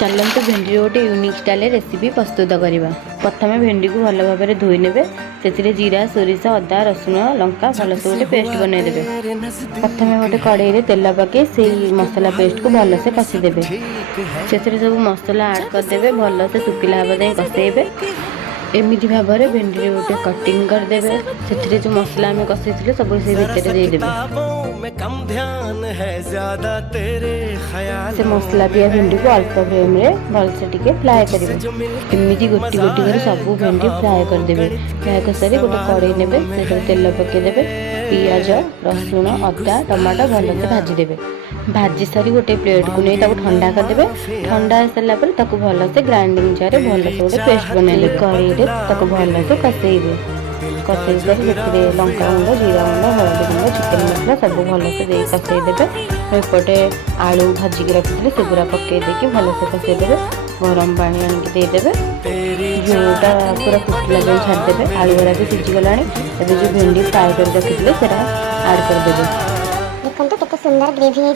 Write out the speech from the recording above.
चलते भेंडी गोटे यूनिक स्टाइल रेसिपी प्रस्तुत करवा। प्रथम भेंडी को भल भाव धोई ने से जीरा सोरिष अदा रसुण लंका भलसे गोटे पेस्ट बनईदे। प्रथम गोटे कड़े तेल पकई से मसला पेस्ट को भलसे कषिदेवे। से सब मसला आड करदे भलसे शुखिला हवा जाए कषेबे। एमती भाव में भेंडी गोटे कटिंग करदे से जो मसला आम कषे सब से भितर देदेवे। से मसला दिया भेंडी को अल्प फ्लेम रे भलसे टिके फ्राए करेंगे। एमती गोटी गोटी कर सब भेंडी फ्राए करदे। फ्राए कर सारी गोटे कड़े ने से तेल पकईदे। पियाज रसुण अदा टमाटो भलसे भाजीदेवे। भाजी सारी गोटे प्लेट को नहीं ठंडा करदे। ठंडा हो सारापर भलसे ग्राइंडिंग जार भलसे गोटे पेस्ट बनइले। कड़े भलसे कषेबे। कषे से लंका गुंड जीरा गुंड हलदी गुंड चिकेन मसला सब भलसे दे कषेदेवे। एपटे आलू भाजिक रखी से पूरा पकई देकी भलसे कषेदेवे। गरम पानी आनिदेवे। झोलटा पूरा फुटला जाए छाड़देवे। आलू गुड़ा भी सीझीगला। जो भेंडी फ्राए कर रखी से आड करदे। देखो केते सुंदर ग्रेवी है।